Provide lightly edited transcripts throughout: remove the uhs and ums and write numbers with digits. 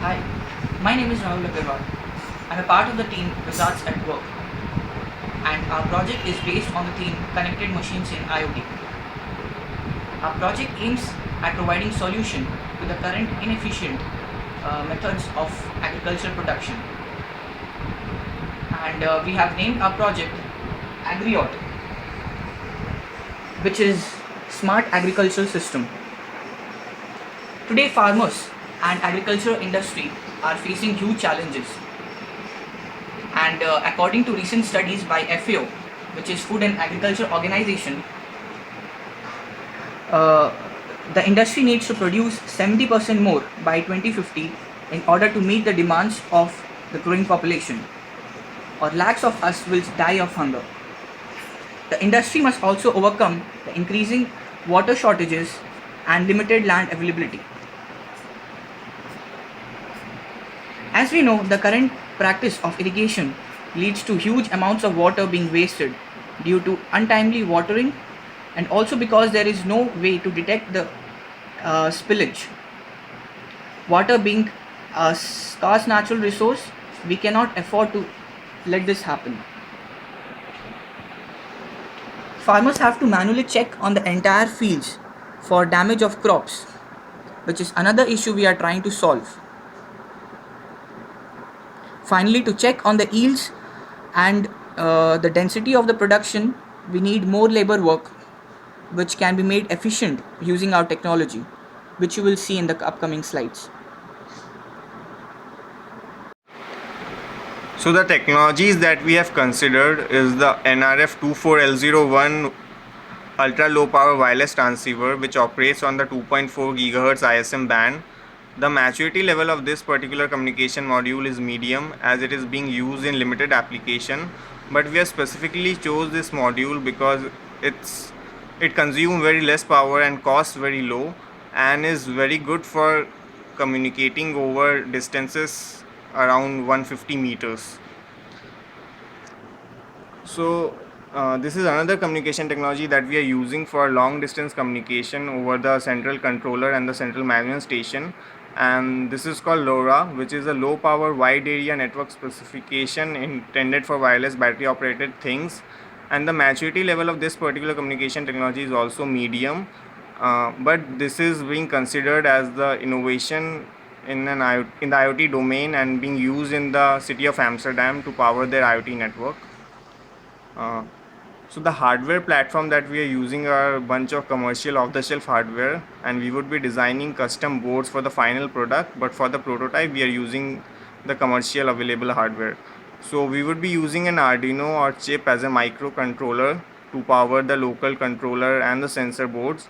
Hi, my name is Rahul Agarwal. I'm a part of the team Results at Work, and our project is based on the theme Connected Machines in IoT. Our project aims at providing solution to the current inefficient methods of agricultural production, and we have named our project AgriAut, which is Smart Agricultural System. Today, farmers and agricultural industry are facing huge challenges, and according to recent studies by FAO, which is Food and Agriculture Organization, uh, the industry needs to produce 70% more by 2050 in order to meet the demands of the growing population, or lakhs of us will die of hunger. The industry must also overcome the increasing water shortages and limited land availability. As we know, the current practice of irrigation leads to huge amounts of water being wasted due to untimely watering, and also because there is no way to detect the spillage. Water being a scarce natural resource, we cannot afford to let this happen. Farmers have to manually check on the entire fields for damage of crops, which is another issue we are trying to solve. Finally, to check on the yields and the density of the production, we need more labor work, which can be made efficient using our technology, which you will see in the upcoming slides. So the technologies that we have considered is the NRF24L01 ultra low power wireless transceiver, which operates on the 2.4 GHz ISM band. The maturity level of this particular communication module is medium, as it is being used in limited application, but we have specifically chose this module because it consumes very less power and costs very low, and is very good for communicating over distances around 150 meters. So this is another communication technology that we are using for long distance communication over the central controller and the central management station, and this is called LoRa, which is a low power wide area network specification intended for wireless battery operated things. And the maturity level of this particular communication technology is also medium, but this is being considered as the innovation in the IoT domain and being used in the city of Amsterdam to power their IoT network. Uh, so the hardware platform that we are using are a bunch of commercial off-the-shelf hardware, and we would be designing custom boards for the final product, but for the prototype we are using the commercial available hardware. So we would be using an Arduino or chip as a microcontroller to power the local controller and the sensor boards,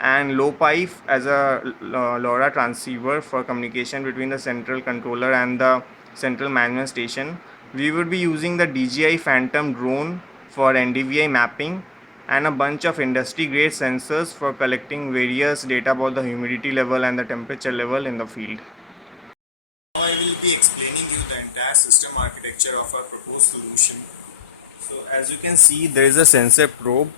and low-pi as a LoRa transceiver for communication between the central controller and the central management station. We would be using the DJI Phantom drone for NDVI mapping, and a bunch of industry grade sensors for collecting various data about the humidity level and the temperature level in the field. Now I will be explaining you the entire system architecture of our proposed solution. So as you can see, there is a sensor probe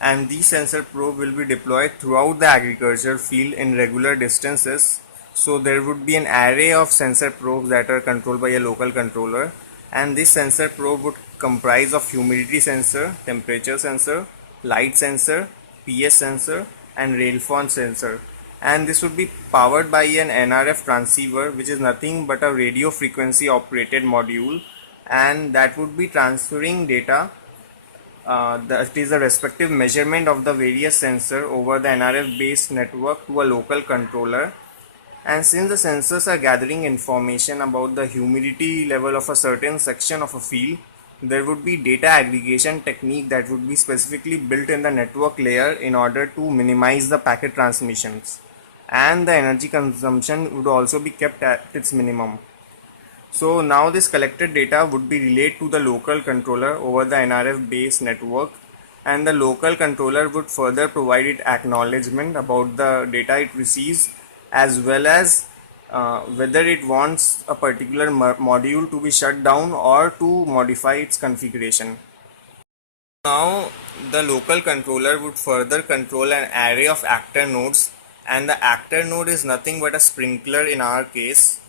and these sensor probe will be deployed throughout the agriculture field in regular distances. So there would be an array of sensor probes that are controlled by a local controller, and this sensor probe would comprise of humidity sensor, temperature sensor, light sensor, PS sensor, and rainfall sensor. And this would be powered by an NRF transceiver, which is nothing but a radio frequency operated module, and that would be transferring data, that is the respective measurement of the various sensor over the NRF based network to a local controller. And since the sensors are gathering information about the humidity level of a certain section of a field, there would be data aggregation technique that would be specifically built in the network layer in order to minimize the packet transmissions, and the energy consumption would also be kept at its minimum. So now this collected data would be relayed to the local controller over the NRF based network, and the local controller would further provide it acknowledgement about the data it receives, as well as whether it wants a particular module to be shut down or to modify its configuration. Now the local controller would further control an array of actor nodes and the actor node is nothing but a sprinkler in our case.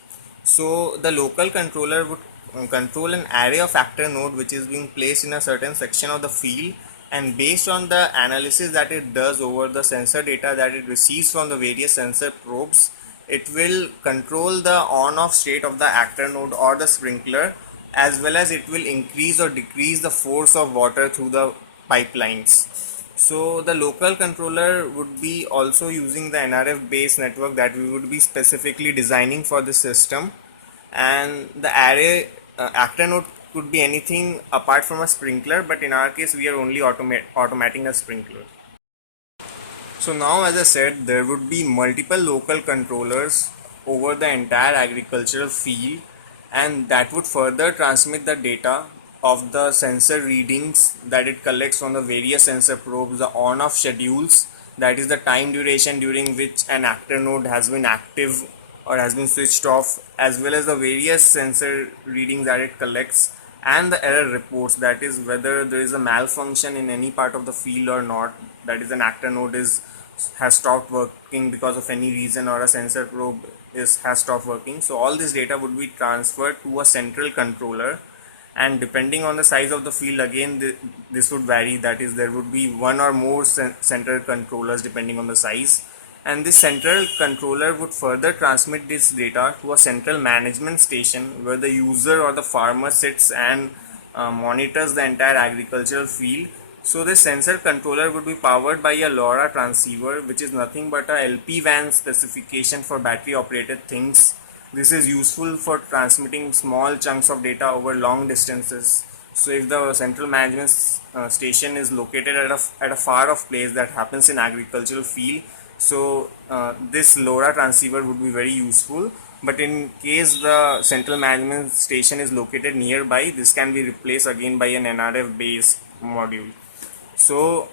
So the local controller would control an array of actor node which is being placed in a certain section of the field, and based on the analysis that it does over the sensor data that it receives from the various sensor probes, it will control the on off state of the actor node or the sprinkler, as well as it will increase or decrease the force of water through the pipelines. So the local controller would be also using the NRF based network that we would be specifically designing for the system, and the array actor node could be anything apart from a sprinkler, but in our case we are only automating a sprinkler. So now, as I said, there would be multiple local controllers over the entire agricultural field, and that would further transmit the data of the sensor readings that it collects from the various sensor probes, the on-off schedules, that is the time duration during which an actor node has been active or has been switched off, as well as the various sensor readings that it collects, and the error reports, that is whether there is a malfunction in any part of the field or not, that is an actor node has stopped working because of any reason, or a sensor probe has stopped working. So all this data would be transferred to a central controller, and depending on the size of the field, again this would vary, that is there would be one or more central controllers depending on the size, and this central controller would further transmit this data to a central management station where the user or the farmer sits and monitors the entire agricultural field. So this sensor controller would be powered by a LoRa transceiver, which is nothing but a LPWAN specification for battery operated things. This is useful for transmitting small chunks of data over long distances. So if the central management station is located at a far off place, that happens in agricultural field, so this LoRa transceiver would be very useful. But in case the central management station is located nearby, this can be replaced again by an NRF based module. So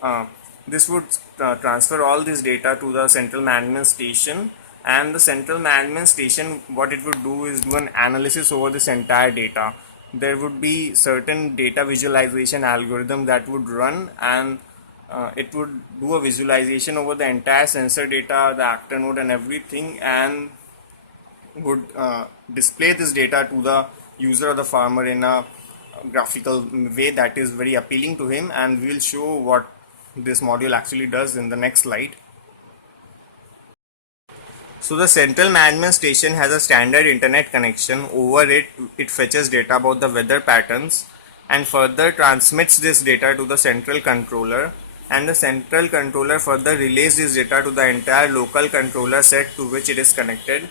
this would transfer all this data to the central management station, and the central management station, what it would do is do an analysis over this entire data. There would be certain data visualization algorithm that would run, and it would do a visualization over the entire sensor data, the actor node and everything, and would display this data to the user or the farmer in a graphical way that is very appealing to him, and we will show what this module actually does in the next slide. So the central management station has a standard internet connection. Over it fetches data about the weather patterns and further transmits this data to the central controller, and the central controller further relays this data to the entire local controller set to which it is connected.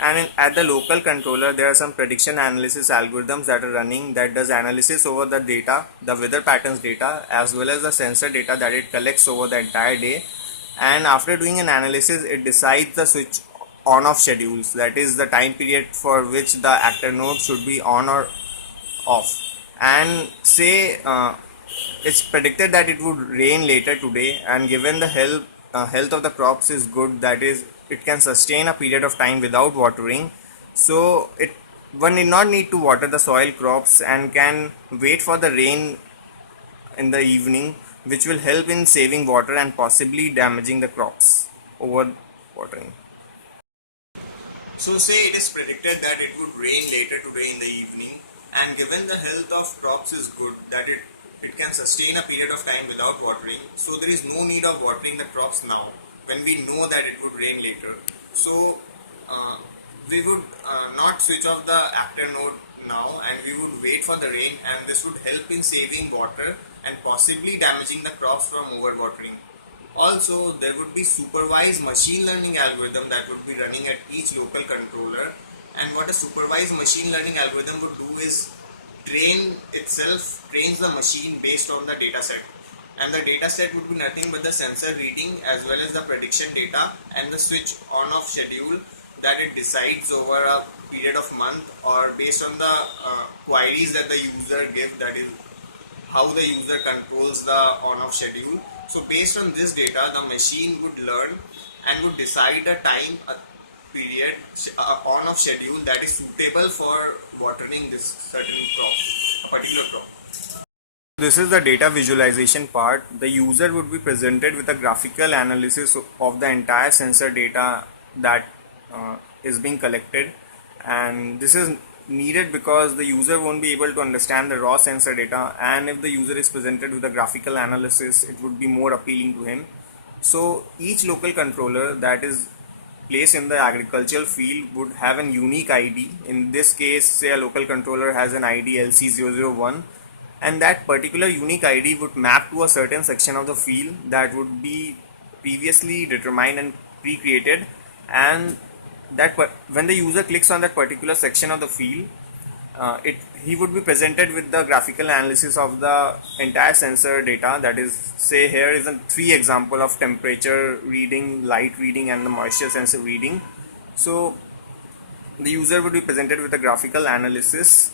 And at the local controller, there are some prediction analysis algorithms that are running that does analysis over the data, the weather patterns data, as well as the sensor data that it collects over the entire day. And after doing an analysis, it decides the switch on off schedules, that is the time period for which the actor node should be on or off. And say it's predicted that it would rain later today, and given the health of the crops is good, that is it can sustain a period of time without watering, so one need not need to water the soil crops and can wait for the rain in the evening, which will help in saving water and possibly damaging the crops over watering. So say it is predicted that it would rain later today in the evening, and given the health of crops is good, that it can sustain a period of time without watering, so there is no need of watering the crops now when we know that it would rain later. So we would not switch off the actor node now, and we would wait for the rain, and this would help in saving water and possibly damaging the crops from overwatering. Also, there would be supervised machine learning algorithm that would be running at each local controller, and what a supervised machine learning algorithm would do is trains the machine based on the data set, and the data set would be nothing but the sensor reading as well as the prediction data and the switch on off schedule that it decides over a period of month, or based on the queries that the user gives, that is how the user controls the on off schedule. So based on this data, the machine would learn and would decide a period on off schedule that is suitable for watering this certain crop, a particular crop. This is the data visualization part. The user would be presented with a graphical analysis of the entire sensor data that is being collected, and this is needed because the user won't be able to understand the raw sensor data, and if the user is presented with a graphical analysis, it would be more appealing to him. So each local controller that is placed in the agricultural field would have an unique ID. In this case, say a local controller has an ID LC001, and that particular unique ID would map to a certain section of the field that would be previously determined and pre-created, and when the user clicks on that particular section of the field, he would be presented with the graphical analysis of the entire sensor data. That is, say here is a 3 example of temperature reading, light reading, and the moisture sensor reading. So the user would be presented with a graphical analysis